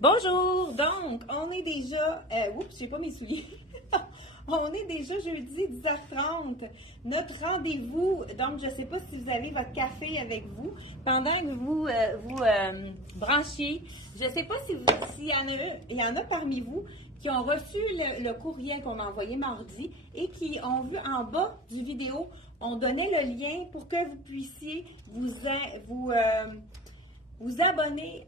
Bonjour! Donc, on est déjà... oups, j'ai pas mes souliers. On est déjà jeudi 10h30. Notre rendez-vous, donc je ne sais pas si vous avez votre café avec vous pendant que vous branchiez. Je ne sais pas s'il y en a parmi vous qui ont reçu le courriel qu'on a envoyé mardi et qui ont vu en bas du vidéo, on donnait le lien pour que vous puissiez vous abonner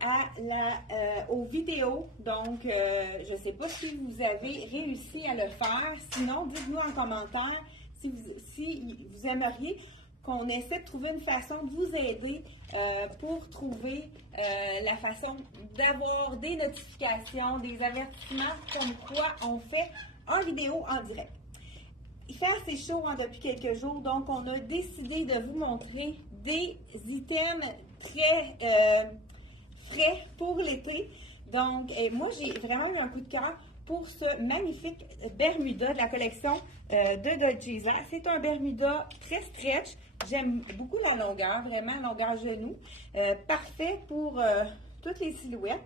aux vidéos. Donc, je ne sais pas si vous avez réussi à le faire. Sinon, dites-nous en commentaire si vous aimeriez qu'on essaie de trouver une façon de vous aider pour trouver la façon d'avoir des notifications, des avertissements comme quoi on fait une vidéo en direct. Il fait assez chaud depuis quelques jours, donc on a décidé de vous montrer des items très frais pour l'été. Donc, moi, j'ai vraiment eu un coup de cœur pour ce magnifique Bermuda de la collection de Dolce. C'est un Bermuda très stretch. J'aime beaucoup la longueur, vraiment longueur genou. Parfait pour toutes les silhouettes.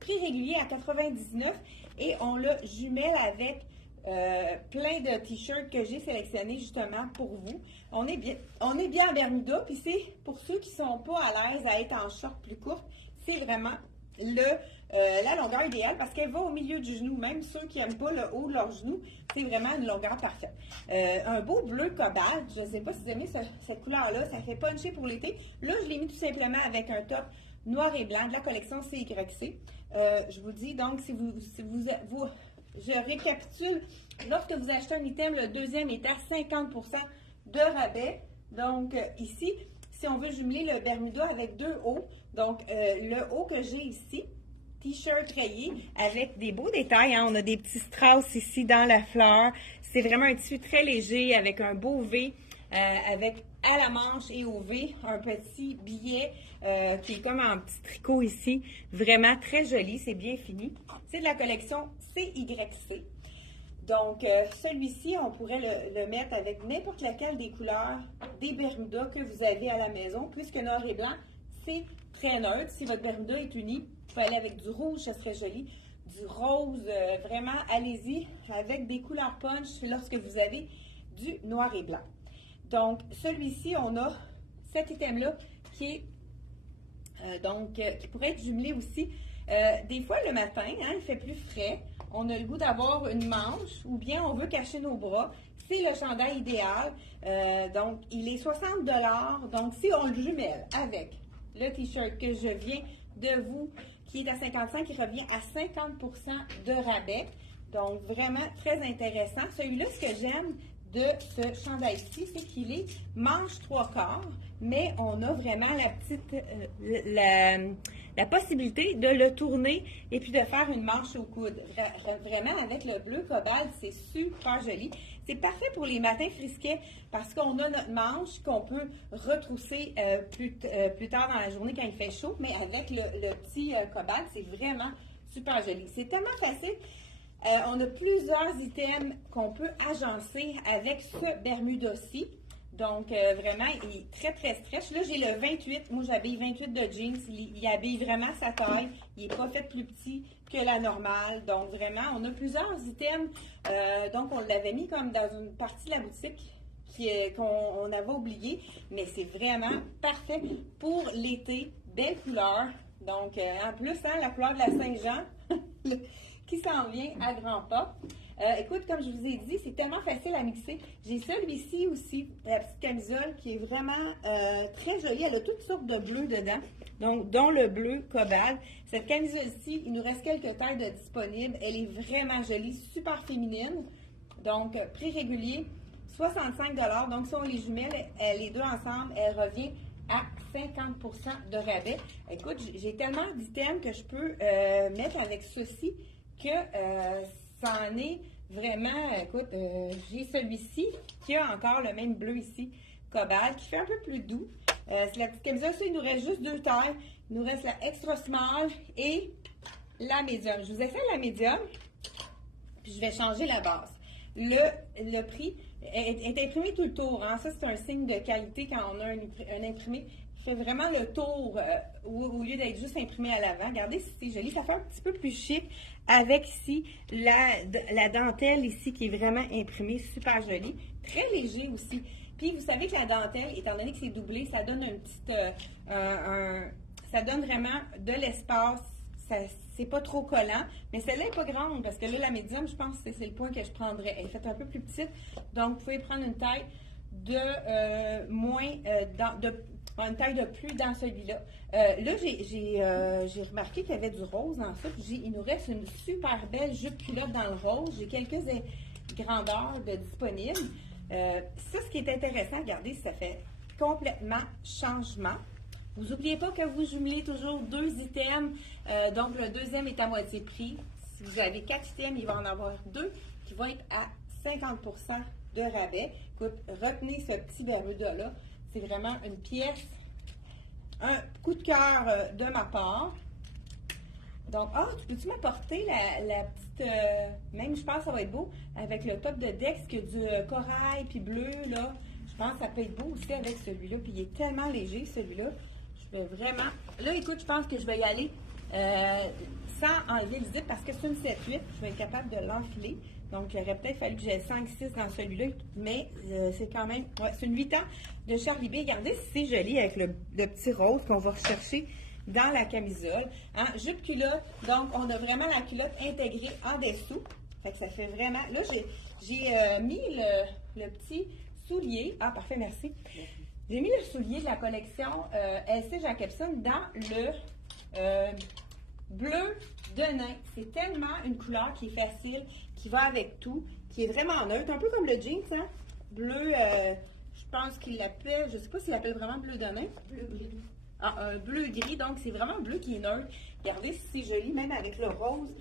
Prix régulier à 99 et on le jumelle avec plein de t-shirts que j'ai sélectionnés justement pour vous. On est bien en Bermuda, puis c'est pour ceux qui ne sont pas à l'aise à être en short plus courte, c'est vraiment la longueur idéale parce qu'elle va au milieu du genou. Même ceux qui n'aiment pas le haut de leur genou, c'est vraiment une longueur parfaite. Un beau bleu cobalt, je ne sais pas si vous aimez cette couleur-là, ça fait puncher pour l'été. Là, je l'ai mis tout simplement avec un top noir et blanc de la collection CYC. Je vous dis donc, je récapitule, lorsque vous achetez un item, le deuxième est à 50% de rabais. Donc, ici, si on veut jumeler le Bermuda avec deux hauts, donc le haut que j'ai ici, t-shirt rayé avec des beaux détails. Hein. On a des petits strass ici dans la fleur. C'est vraiment un tissu très léger avec un beau V, avec à la manche et au V, un petit billet qui est comme en petit tricot ici. Vraiment très joli, c'est bien fini. C'est de la collection CYC. Donc, celui-ci, on pourrait le mettre avec n'importe laquelle des couleurs des Bermudas que vous avez à la maison, puisque noir et blanc, c'est très neutre. Si votre Bermuda est uni, vous pouvez aller avec du rouge, ça serait joli. Du rose, vraiment, allez-y avec des couleurs punch lorsque vous avez du noir et blanc. Donc, celui-ci, on a cet item-là qui est qui pourrait être jumelé aussi. Des fois, le matin, hein, il fait plus frais. On a le goût d'avoir une manche ou bien on veut cacher nos bras. C'est le chandail idéal. Donc, il est 60 $. Donc, si on le jumelle avec le t-shirt que je viens de vous, qui est à 55, il revient à 50% de rabais. Donc, vraiment très intéressant. Celui-là, ce que j'aime de ce chandail-ci, c'est qu'il est manche 3/4, mais on a vraiment la possibilité de le tourner et puis de faire une manche au coude. Vraiment, avec le bleu cobalt, c'est super joli. C'est parfait pour les matins frisquets parce qu'on a notre manche qu'on peut retrousser plus tard dans la journée quand il fait chaud, mais avec le petit cobalt, c'est vraiment super joli. C'est tellement facile. On a plusieurs items qu'on peut agencer avec ce Bermuda-ci. Donc, vraiment, il est très, très stretch. Là, j'ai le 28. Moi, j'habille 28 de jeans. Il habille vraiment sa taille. Il n'est pas fait plus petit que la normale. Donc, vraiment, on a plusieurs items. Donc, on l'avait mis comme dans une partie de la boutique qu'on avait oublié. Mais c'est vraiment parfait pour l'été. Belle couleur. Donc, en plus, hein, la couleur de la Saint-Jean qui s'en vient à grands pas. Écoute, comme je vous ai dit, c'est tellement facile à mixer. J'ai celui-ci aussi, la petite camisole, qui est vraiment très jolie. Elle a toutes sortes de bleus dedans, donc dont le bleu cobalt. Cette camisole-ci, il nous reste quelques tailles de disponibles. Elle est vraiment jolie, super féminine. Donc, prix régulier, 65 $. Donc, si on les jumelle, les deux ensemble, elle revient à 50% de rabais. Écoute, j'ai tellement d'items que je peux mettre avec ceci que ça en est vraiment, écoute, j'ai celui-ci qui a encore le même bleu ici, cobalt, qui fait un peu plus doux. C'est la petite camisole, ça, il nous reste juste deux tailles. Il nous reste la extra small et la médium. Je vous ai fait la médium, puis je vais changer la base. Le prix est imprimé tout le tour. Hein? Ça, c'est un signe de qualité quand on a un imprimé fait vraiment le tour au lieu d'être juste imprimé à l'avant. Regardez si c'est joli. Ça fait un petit peu plus chic avec ici la dentelle ici qui est vraiment imprimée, super jolie. Très léger aussi. Puis vous savez que la dentelle, étant donné que c'est doublé, ça donne une petite, ça donne vraiment de l'espace. C'est pas trop collant, mais celle-là n'est pas grande parce que là, la médium, je pense que c'est le point que je prendrais. Elle est faite un peu plus petite, donc vous pouvez prendre une taille de une taille de plus dans celui-là. Là, j'ai remarqué qu'il y avait du rose dans ça. Il nous reste une super belle jupe culotte dans le rose. J'ai quelques grandeurs de disponibles. Ça, ce qui est intéressant, regardez, ça fait complètement changement. Vous n'oubliez pas que vous jumelez toujours 2 items, donc le deuxième est à moitié prix. Si vous avez 4 items, il va en avoir 2 qui vont être à 50% de rabais. Écoute, retenez ce petit Bermuda-là. C'est vraiment une pièce, un coup de cœur de ma part. Donc, tu peux-tu m'apporter la petite, même je pense que ça va être beau, avec le top de Dex, que du corail puis bleu, là. Je pense que ça peut être beau aussi avec celui-là. Puis il est tellement léger, celui-là. Je vais vraiment... Là, écoute, je pense que je vais y aller sans enlever le zip parce que c'est une 7-8. Je vais être capable de l'enfiler. Donc, il aurait peut-être fallu que j'aie 5-6 dans celui-là, mais c'est quand même... Ouais, c'est une 8 ans de Charlie B. Regardez si c'est joli avec le petit rose qu'on va rechercher dans la camisole. Hein? Jupe culotte, donc on a vraiment la culotte intégrée en dessous. Fait que ça fait vraiment... Là, j'ai mis le petit soulier. Ah, parfait, merci. J'ai mis le soulier de la collection LC Jacobson dans le bleu de nain. C'est tellement une couleur qui est facile, qui va avec tout, qui est vraiment neutre, un peu comme le jeans, hein? Bleu, je pense qu'il l'appelle, je ne sais pas s'il l'appelle vraiment bleu de nain. Bleu gris. Un bleu gris, donc c'est vraiment un bleu qui est neutre. Regardez si c'est joli, même avec le rose,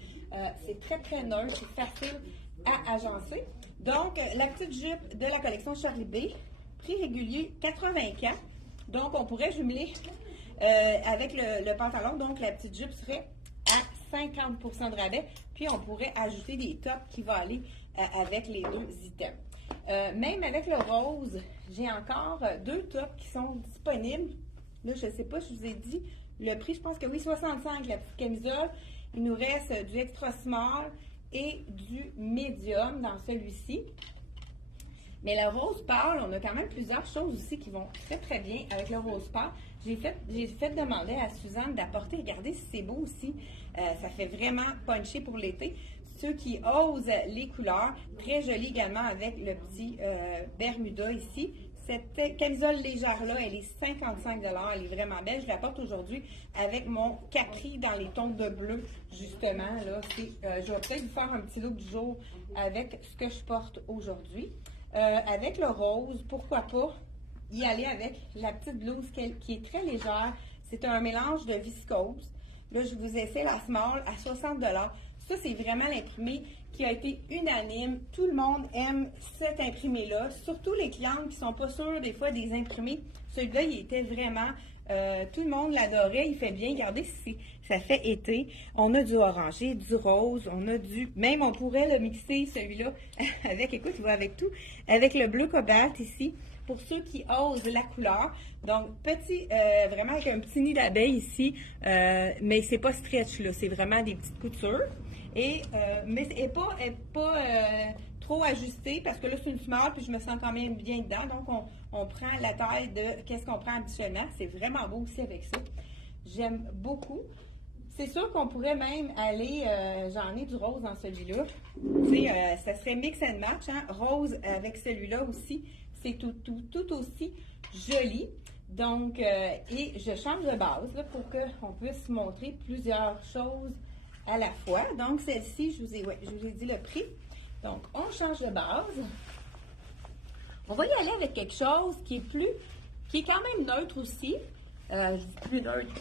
c'est très très neutre, c'est facile à agencer. Donc, la petite jupe de la collection Charlie B, prix régulier 84. Donc, on pourrait jumeler avec le pantalon, donc la petite jupe serait à 50% de rabais, puis on pourrait ajouter des tops qui vont aller avec les 2 items. Même avec le rose, j'ai encore 2 tops qui sont disponibles. Là, je ne sais pas, je vous ai dit le prix, je pense que oui, 65 la petite camisole. Il nous reste du extra small et du medium dans celui-ci. Mais le rose pâle, on a quand même plusieurs choses aussi qui vont très très bien avec le rose pâle. J'ai fait demander à Suzanne d'apporter, regardez si c'est beau aussi, ça fait vraiment punché pour l'été. Ceux qui osent les couleurs, très joli également avec le petit Bermuda ici. Cette camisole légère-là, elle est 55 $, elle est vraiment belle. Je la porte aujourd'hui avec mon capri dans les tons de bleu, justement. Là, je vais peut-être vous faire un petit look du jour avec ce que je porte aujourd'hui. Avec le rose, pourquoi pas y aller avec la petite blouse qui est très légère. C'est un mélange de viscose. Là, je vous essaie la small à 60 $. Ça, c'est vraiment l'imprimé qui a été unanime. Tout le monde aime cet imprimé-là, surtout les clientes qui ne sont pas sûres des fois des imprimés. Celui-là, il était vraiment... tout le monde l'adorait, il fait bien. Regardez, ça fait été. On a du orangé, du rose, on a du... Même, on pourrait le mixer, celui-là, avec, écoute, il va avec tout, avec le bleu cobalt ici, pour ceux qui osent la couleur. Donc, petit, vraiment avec un petit nid d'abeille ici, mais c'est pas stretch, là, c'est vraiment des petites coutures. Mais elle n'est pas trop ajustée parce que là, c'est une small puis je me sens quand même bien dedans. Donc, on prend la taille de qu'est-ce qu'on prend habituellement. C'est vraiment beau aussi avec ça. J'aime beaucoup. C'est sûr qu'on pourrait même aller, j'en ai du rose dans celui-là. Ça serait mix and match, hein? Rose avec celui-là aussi. C'est tout aussi joli. Donc, et je change de base là, pour qu'on puisse montrer plusieurs choses à la fois. Donc, celle-ci, je vous ai dit le prix. Donc, on change de base. On va y aller avec quelque chose qui est quand même neutre aussi. Plus neutre.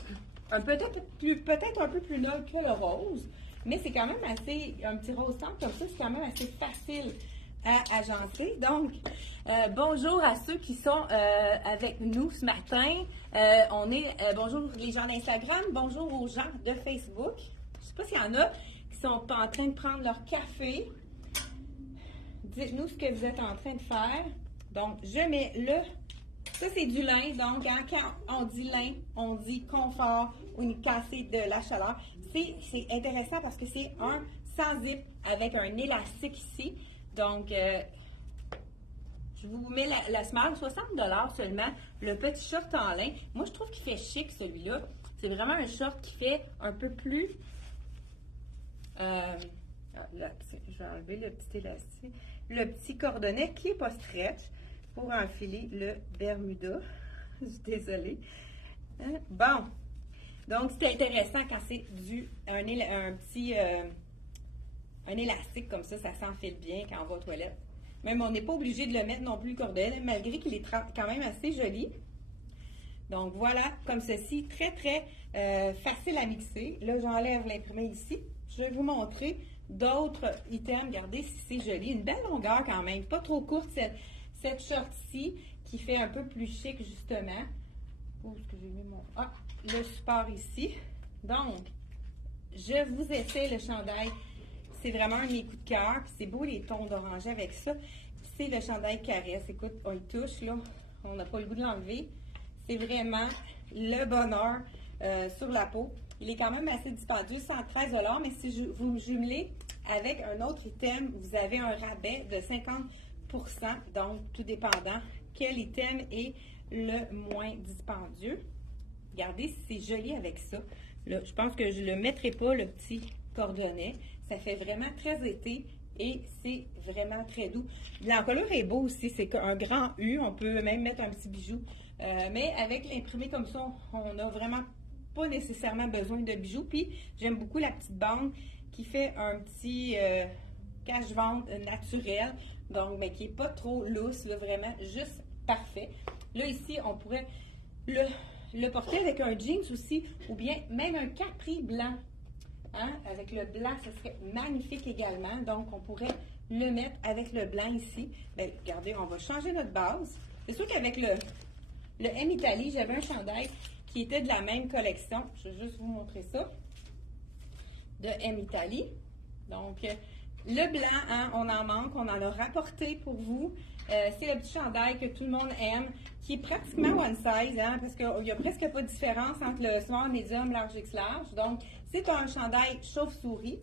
Peut-être un peu plus neutre que le rose, mais c'est quand même assez, un petit rose tendre comme ça, c'est quand même assez facile à agencer. Donc, bonjour à ceux qui sont avec nous ce matin. Bonjour les gens d'Instagram, bonjour aux gens de Facebook. Je ne sais pas s'il y en a qui sont en train de prendre leur café. Dites-nous ce que vous êtes en train de faire. Donc, je mets le Ça, c'est du lin. Donc, hein, quand on dit lin, on dit confort ou une cassée de la chaleur. C'est intéressant parce que c'est un sans zip avec un élastique ici. Donc, je vous mets la semelle, 60 $ seulement. Le petit short en lin. Moi, je trouve qu'il fait chic, celui-là. C'est vraiment un short qui fait un peu plus... là, je vais enlever le petit élastique. Le petit cordonnet qui n'est pas stretch pour enfiler le Bermuda. Je suis désolée. Hein? Bon. Donc, c'est intéressant quand c'est un petit un élastique comme ça s'enfile bien quand on va aux toilettes. Même, on n'est pas obligé de le mettre non plus le cordonnet, malgré qu'il est quand même assez joli. Donc, voilà, comme ceci, très, très facile à mixer. Là, j'enlève l'imprimé ici. Je vais vous montrer d'autres items. Regardez si c'est joli. Une belle longueur quand même, pas trop courte cette short-ci qui fait un peu plus chic, justement. Où est-ce que j'ai mis mon... Ah, le support ici. Donc, je vous essaie le chandail. C'est vraiment un de mes coups de cœur. C'est beau les tons d'oranger avec ça. C'est le chandail caresse. Écoute, on le touche, là. On n'a pas le goût de l'enlever. C'est vraiment le bonheur sur la peau. Il est quand même assez dispendieux, 113 $, mais si vous jumelez avec un autre item, vous avez un rabais de 50 %, donc tout dépendant quel item est le moins dispendieux. Regardez si c'est joli avec ça. Là, je pense que je ne le mettrai pas, le petit cordonnet. Ça fait vraiment très été et c'est vraiment très doux. L'encolure est beau aussi, c'est un grand U. On peut même mettre un petit bijou. Mais avec l'imprimé comme ça, on n'a vraiment pas nécessairement besoin de bijoux. Puis, j'aime beaucoup la petite bande qui fait un petit cache-ventre naturel. Donc, mais qui n'est pas trop lousse, là, vraiment juste parfait. Là, ici, on pourrait le porter avec un jeans aussi, ou bien même un capri blanc. Hein? Avec le blanc, ce serait magnifique également. Donc, on pourrait le mettre avec le blanc ici. Bien, regardez, on va changer notre base. C'est sûr qu'avec le M Italie, j'avais un chandail qui était de la même collection. Je vais juste vous montrer ça. De M Italie. Donc, le blanc, hein, on en manque, on en a rapporté pour vous. C'est le petit chandail que tout le monde aime, qui est pratiquement one size, hein, parce qu'il n'y a presque pas de différence entre le small, medium, large, x large. Donc, c'est un chandail chauve-souris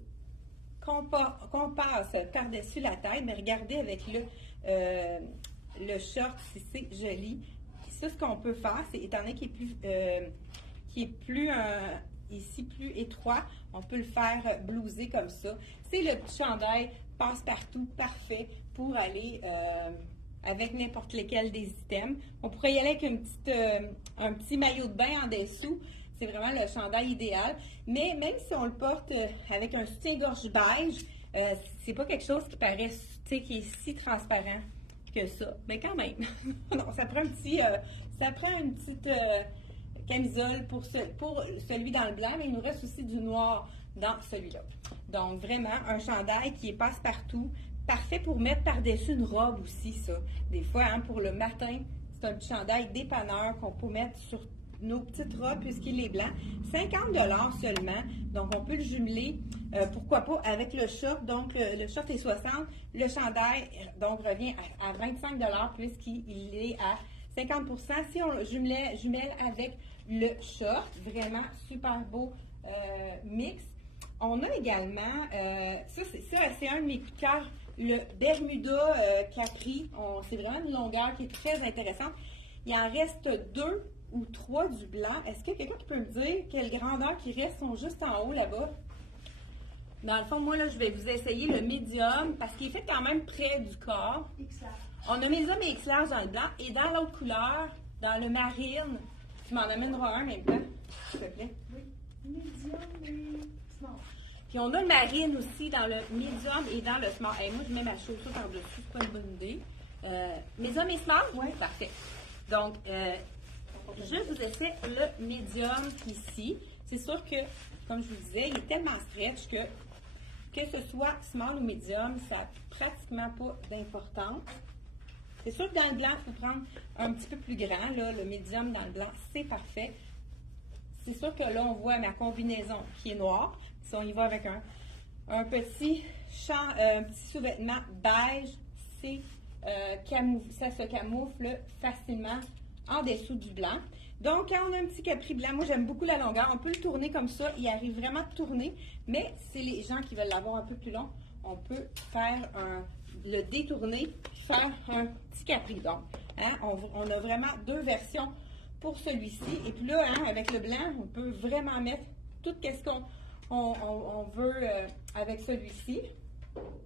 qu'on passe par-dessus la tête. Mais regardez avec le short, si c'est joli. Ça, ce qu'on peut faire, c'est, étant donné qu'il est plus ici plus étroit, on peut le faire blouser comme ça. C'est le petit chandail passe-partout parfait pour aller avec n'importe lequel des items. On pourrait y aller avec un petit maillot de bain en dessous. C'est vraiment le chandail idéal. Mais même si on le porte avec un soutien-gorge beige, c'est pas quelque chose qui paraît, qui est si transparent que ça. Mais quand même, non, ça prend une petite camisole pour celui dans le blanc, mais il nous reste aussi du noir dans celui-là. Donc, vraiment, un chandail qui est passe-partout, parfait pour mettre par-dessus une robe aussi, ça. Des fois, hein, pour le matin, c'est un petit chandail dépanneur qu'on peut mettre sur nos petites robes puisqu'il est blanc. 50 $ seulement. Donc, on peut le jumeler, pourquoi pas, avec le short. Donc, le short est 60. Le chandail, donc, revient à 25 $ puisqu'il est à 50 %. Si on le jumelle avec le short, vraiment super beau mix. On a également, ça c'est un de mes coups de cœur, le Bermuda Capri. C'est vraiment une longueur qui est très intéressante. Il en reste 2 ou 3 du blanc. Est-ce qu'il y a quelqu'un qui peut me dire quelle grandeur qui reste sont juste en haut là-bas? Dans le fond, moi, là, je vais vous essayer le médium parce qu'il est fait quand même près du corps. On a médium et X-large dans le blanc. Et dans l'autre couleur, dans le marine, tu m'en amèneras un maintenant, s'il te plaît. Oui, médium et small. Puis on a le marine aussi dans le médium et dans le small. Hey, moi, je mets ma chaussure par-dessus, c'est pas une bonne idée. Médium et small? Oui. Parfait. Donc, je vous essaie le médium ici. C'est sûr que, comme je vous disais, il est tellement stretch que ce soit small ou médium, ça n'a pratiquement pas d'importance. C'est sûr que dans le blanc, il faut prendre un petit peu plus grand. Là, le médium dans le blanc, c'est parfait. C'est sûr que là, on voit ma combinaison qui est noire. Si on y va avec un petit sous-vêtement beige, ça se camoufle facilement en dessous du blanc. Donc, quand on a un petit capri blanc, moi j'aime beaucoup la longueur, on peut le tourner comme ça, il arrive vraiment de tourner, mais c'est les gens qui veulent l'avoir un peu plus long, on peut faire le détourner, faire un petit capri. Donc, hein, on a vraiment deux versions pour celui-ci. Et puis là, hein, avec le blanc, on peut vraiment mettre tout ce qu'on veut avec celui-ci.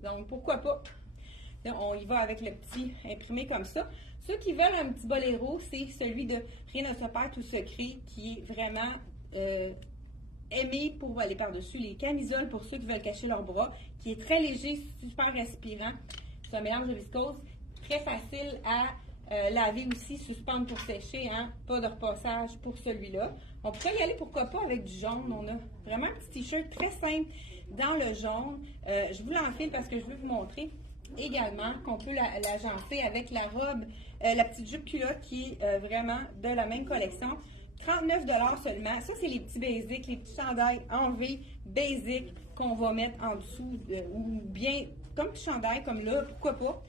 Donc, pourquoi pas? Là, on y va avec le petit imprimé comme ça. Ceux qui veulent un petit boléro, c'est celui de Rien ne se perd, tout secret, qui est vraiment aimé pour aller par-dessus les camisoles pour ceux qui veulent cacher leurs bras, qui est très léger, super respirant. C'est un mélange de viscose, très facile à laver aussi, suspendre pour sécher, hein? Pas de repassage pour celui-là. On pourrait y aller, pourquoi pas, avec du jaune. On a vraiment un petit t-shirt très simple dans le jaune. Je vous l'enfile parce que je veux vous montrer également qu'on peut l'agencer avec la robe, la petite jupe culotte qui est vraiment de la même collection. 39 $ seulement. Ça, c'est les petits basiques, les petits chandails en V basiques qu'on va mettre en dessous ou bien comme petit chandail, comme là, pourquoi pas,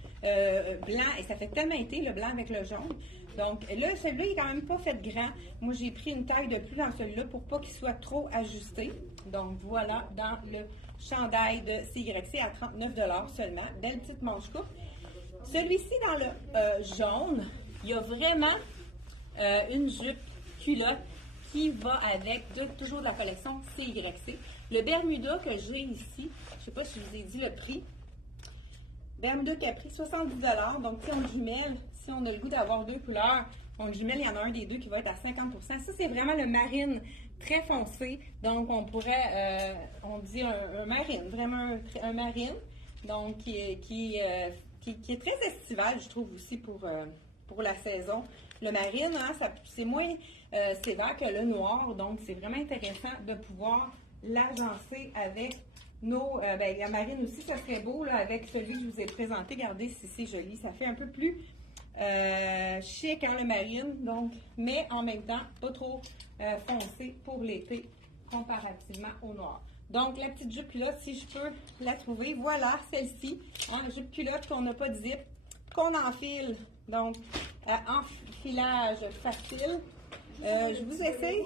blanc, et ça fait tellement été, le blanc avec le jaune. Donc là, celui-là, il est quand même pas fait grand. Moi, j'ai pris une taille de plus dans celui-là pour pas qu'il soit trop ajusté. Donc voilà, dans le chandail de CYC à 39 $ seulement. Belle petite manche courte. Celui-ci, dans le jaune, il y a vraiment une jupe culotte qui va avec toujours de la collection CYC. Le Bermuda que j'ai ici, je ne sais pas si je vous ai dit le prix. Bermuda Capri, 70 $. Donc, si on jumelle, si on a le goût d'avoir deux couleurs, on jumelle, il y en a un des deux qui va être à 50 %. Ça, c'est vraiment le marine très foncé. Donc, on pourrait, on dit un marine, vraiment un marine. Donc, qui est très estival, je trouve aussi pour la saison. Le marine, hein, c'est moins sévère que le noir. Donc, c'est vraiment intéressant de pouvoir l'agencer avec la marine aussi, ça serait beau là, avec celui que je vous ai présenté. Regardez si c'est joli. Ça fait un peu plus chic, hein, le marine. Donc, mais en même temps, pas trop foncé pour l'été comparativement au noir. Donc, la petite jupe culotte, si je peux la trouver, voilà, celle-ci. Hein, jupe culotte qu'on n'a pas de zip, qu'on enfile. Donc, enfilage facile. Je vous essaye.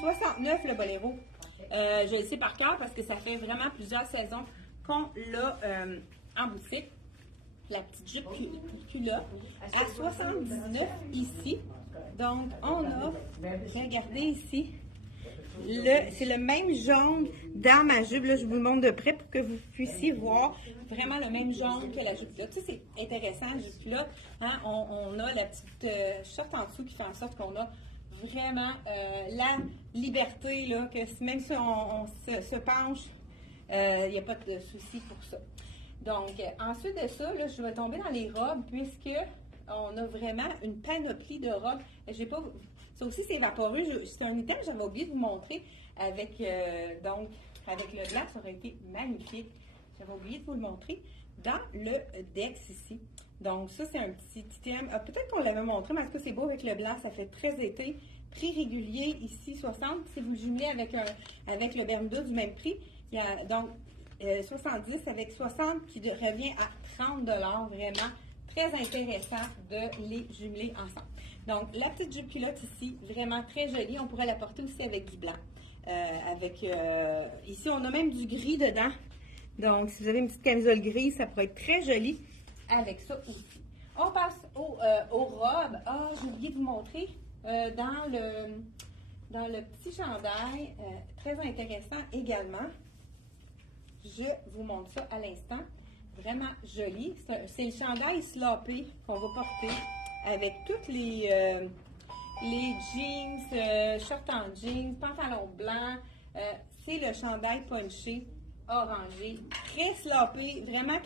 69 le boléro. Je le sais par cœur parce que ça fait vraiment plusieurs saisons qu'on l'a en boutique. La petite jupe culotte à 79 ici. Donc, on a, regardez ici, c'est le même jaune dans ma jupe. Là, je vous le montre de près pour que vous puissiez voir vraiment le même jaune que la jupe culotte. Tu sais, c'est intéressant, la jupe culotte. Hein, on a la petite short en dessous qui fait en sorte qu'on a vraiment la liberté, là, que même si on se penche, il n'y a pas de souci pour ça. Donc, ensuite de ça, là, je vais tomber dans les robes puisque on a vraiment une panoplie de robes. J'ai pas, ça aussi, c'est vaporeux. C'est un item que j'avais oublié de vous montrer avec, avec le blanc. Ça aurait été magnifique. J'avais oublié de vous le montrer dans le Dex ici. Donc, ça, c'est un petit item. Peut-être qu'on l'avait montré, mais est-ce que c'est beau avec le blanc? Ça fait très été. Prix régulier ici, 60. Si vous le jumelez avec le Bermuda du même prix, il y a donc 70 avec 60 qui revient à 30 $. Vraiment très intéressant de les jumeler ensemble. Donc, la petite jupe culotte ici, vraiment très jolie. On pourrait la porter aussi avec du blanc. Ici, on a même du gris dedans. Donc, si vous avez une petite camisole grise, ça pourrait être très joli avec ça aussi. On passe aux robes. Ah, j'ai oublié de vous montrer dans le petit chandail, très intéressant également. Je vous montre ça à l'instant. Vraiment joli. C'est le chandail sloppé qu'on va porter avec toutes les jeans, shorts en jeans, pantalons blancs. C'est le chandail punché orangé, très sloppé, vraiment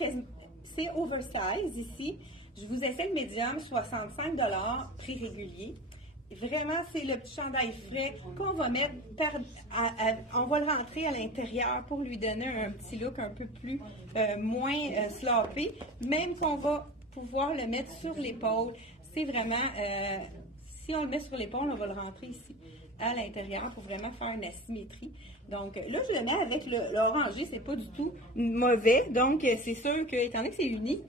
c'est oversize ici. Je vous essaie le médium, 65 $, prix régulier. Vraiment, c'est le petit chandail frais qu'on va mettre, on va le rentrer à l'intérieur pour lui donner un petit look un peu plus, moins sloppé, même qu'on va pouvoir le mettre sur l'épaule. C'est vraiment, si on le met sur l'épaule, on va le rentrer ici à l'intérieur pour vraiment faire une asymétrie. Donc là, je le mets avec l'orangé, c'est pas du tout mauvais. Donc, c'est sûr que, étant donné que c'est uni,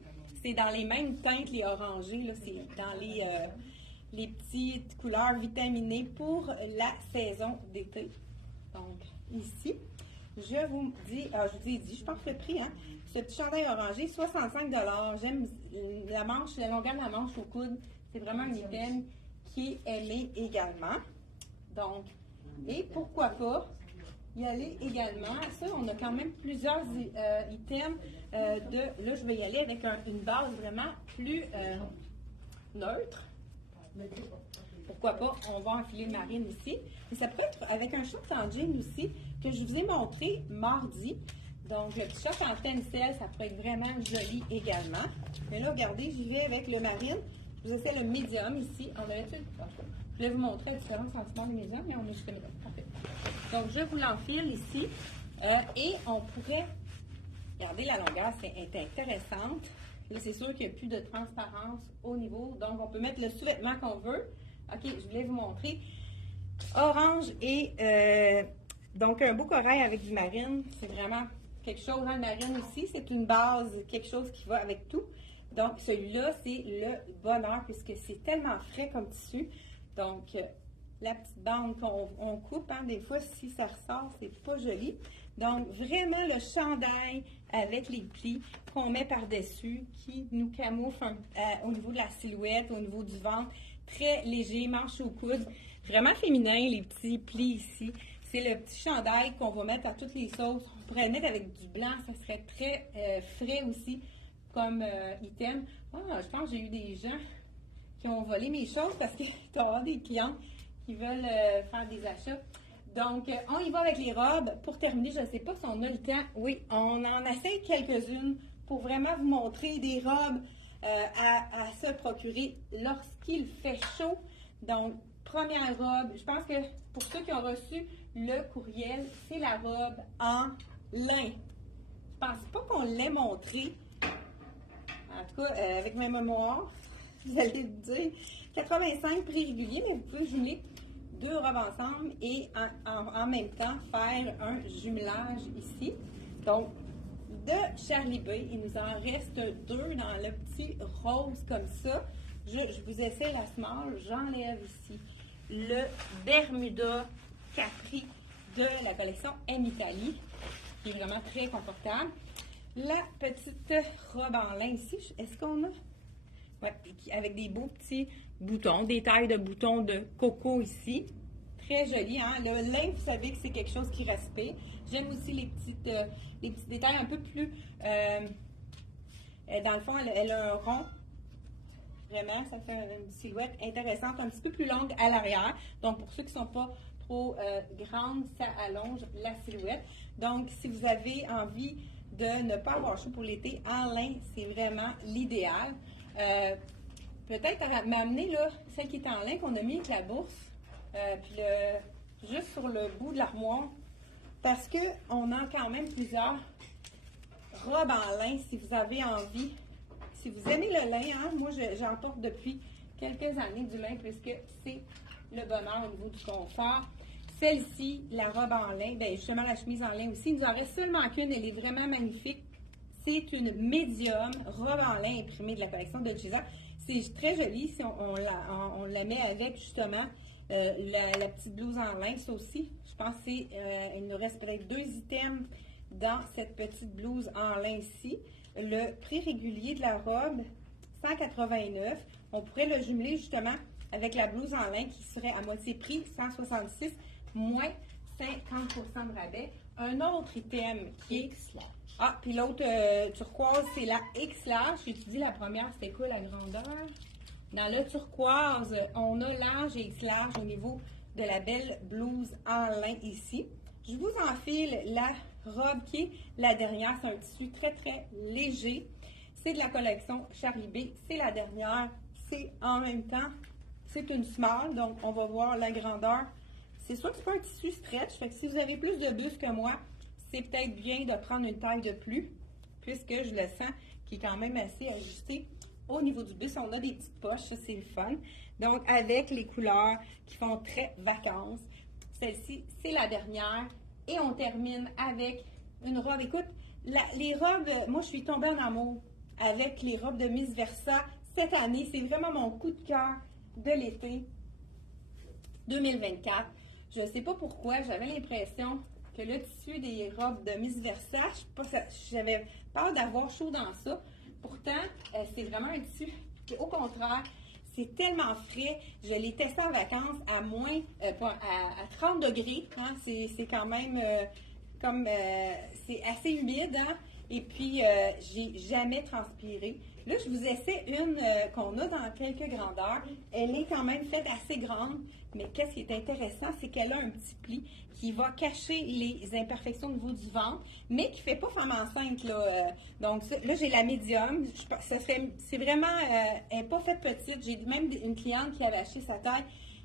c'est dans les mêmes teintes, les orangés, là, c'est dans les petites couleurs vitaminées pour la saison d'été. Donc, ici, je vous dis, je vous ai dit, je pense le prix, hein? Ce petit chandail orangé, 65 $. J'aime la manche, la longueur de la manche au coude. C'est vraiment un item qui est aimé également. Donc, et pourquoi pas y aller également. Ça, on a quand même plusieurs items là, je vais y aller avec une base vraiment plus neutre. Pourquoi pas, on va enfiler le marine aussi. Et ça peut être avec un short en jean aussi, que je vous ai montré mardi. Donc, le petit short en tencel, ça pourrait être vraiment joli également. Mais là, regardez, j'y vais avec le marine. Je vous essaie le médium ici. On a l'habitude, je vais vous montrer les différents sentiments du médium, mais on est jusqu'à médium. Parfait. Donc, je vous l'enfile ici. Et on pourrait, regardez la longueur, c'est intéressante. Là, c'est sûr qu'il n'y a plus de transparence au niveau. Donc, on peut mettre le sous-vêtement qu'on veut. OK, je voulais vous montrer. Orange et donc un beau corail avec du marine. C'est vraiment quelque chose dans le marine aussi. C'est une base, quelque chose qui va avec tout. Donc, celui-là, c'est le bonheur puisque c'est tellement frais comme tissu. Donc, la petite bande qu'on coupe, hein, des fois, si ça ressort, c'est pas joli. Donc, vraiment le chandail avec les plis qu'on met par-dessus qui nous camoufle au niveau de la silhouette, au niveau du ventre. Très léger, manche au coude. Vraiment féminin, les petits plis ici. C'est le petit chandail qu'on va mettre à toutes les sauces. On pourrait le mettre avec du blanc, ça serait très frais aussi comme item. Ah, je pense que j'ai eu des gens qui ont volé mes choses parce qu'il doit y avoir des clients qui veulent faire des achats. Donc, on y va avec les robes. Pour terminer, je ne sais pas si on a le temps. Oui, on en essaie quelques-unes pour vraiment vous montrer des robes à se procurer lorsqu'il fait chaud. Donc, première robe, je pense que pour ceux qui ont reçu le courriel, c'est la robe en lin. Je pense pas qu'on l'ait montré. En tout cas, avec ma mémoire, vous allez me dire 85 prix réguliers, mais vous pouvez jumeler deux robes ensemble et en même temps faire un jumelage ici. Donc, de Charlie B, il nous en reste deux dans le petit rose comme ça. Je vous essaie la small, j'enlève ici le Bermuda Capri de la collection M Italie, qui est vraiment très confortable. La petite robe en lin ici, est-ce qu'on a? Ouais, avec des beaux petits boutons, des tailles de boutons de coco ici. Très joli, hein? Le lin, vous savez que c'est quelque chose qui respire. J'aime aussi les petits détails un peu plus... dans le fond, elle a un rond. Vraiment, ça fait une silhouette intéressante, un petit peu plus longue à l'arrière. Donc, pour ceux qui ne sont pas trop grandes, ça allonge la silhouette. Donc, si vous avez envie de ne pas avoir chaud pour l'été, en lin, c'est vraiment l'idéal. Peut-être m'amener là, celle qui est en lin qu'on a mis avec la bourse, puis juste sur le bout de l'armoire, parce qu'on a quand même plusieurs robes en lin si vous avez envie. Si vous aimez le lin, hein, moi j'en porte depuis quelques années du lin puisque c'est le bonheur au niveau du confort. Celle-ci, la robe en lin, bien justement la chemise en lin aussi, il nous en reste seulement qu'une, elle est vraiment magnifique. C'est une médium robe en lin imprimée de la collection de Giza. C'est très joli si on la met avec justement la petite blouse en lin. Ça aussi, je pense qu'il nous reste peut-être deux items dans cette petite blouse en lin ici. Le prix régulier de la robe, 189. On pourrait le jumeler justement avec la blouse en lin qui serait à moitié prix, 166, moins 50% de rabais. Un autre item qui est... Ah, puis l'autre turquoise, c'est la X-Large. J'ai dit la première, c'était quoi la grandeur? Dans le turquoise, on a large et X-Large au niveau de la belle blouse en lin ici. Je vous enfile la robe qui est la dernière. C'est un tissu très, très léger. C'est de la collection Charlie B. C'est la dernière. C'est en même temps, c'est une small. Donc, on va voir la grandeur. C'est sûr que c'est pas un tissu stretch. Fait que si vous avez plus de buste que moi, c'est peut-être bien de prendre une taille de plus, puisque je le sens qui est quand même assez ajusté au niveau du buste. On a des petites poches, ça c'est le fun. Donc, avec les couleurs qui font très vacances. Celle-ci, c'est la dernière. Et on termine avec une robe. Écoute, les robes, moi je suis tombée en amour avec les robes de Miss Versa cette année. C'est vraiment mon coup de cœur de l'été 2024. Je ne sais pas pourquoi, j'avais l'impression que le tissu des robes de Miss Versace, j'avais peur d'avoir chaud dans ça. Pourtant, c'est vraiment un tissu qui, au contraire, c'est tellement frais. Je l'ai testé en vacances à moins, à 30 degrés. Hein, c'est quand même c'est assez humide. Hein, et puis, j'ai jamais transpiré. Là, je vous essaie une qu'on a dans quelques grandeurs. Elle est quand même faite assez grande, mais qu'est-ce qui est intéressant, c'est qu'elle a un petit pli qui va cacher les imperfections au niveau du ventre, mais qui ne fait pas femme enceinte. Là, donc, là, j'ai la médium. C'est vraiment, elle n'est pas faite petite. J'ai même une cliente qui avait acheté sa taille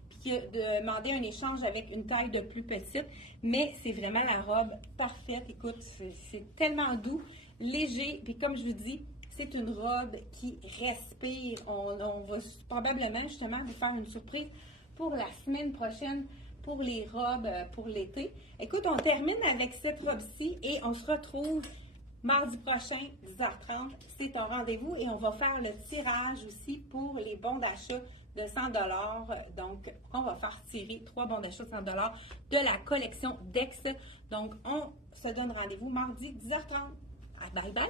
puis qui a demandé un échange avec une taille de plus petite, mais c'est vraiment la robe parfaite. Écoute, c'est tellement doux, léger, puis comme je vous dis, c'est une robe qui respire. On va probablement justement vous faire une surprise pour la semaine prochaine pour les robes pour l'été. Écoute, on termine avec cette robe-ci et on se retrouve mardi prochain, 10h30. C'est un rendez-vous et on va faire le tirage aussi pour les bons d'achat de 100 $. Donc, on va faire tirer 3 bons d'achat de 100 $ de la collection Dex. Donc, on se donne rendez-vous mardi, 10h30. Bye bye!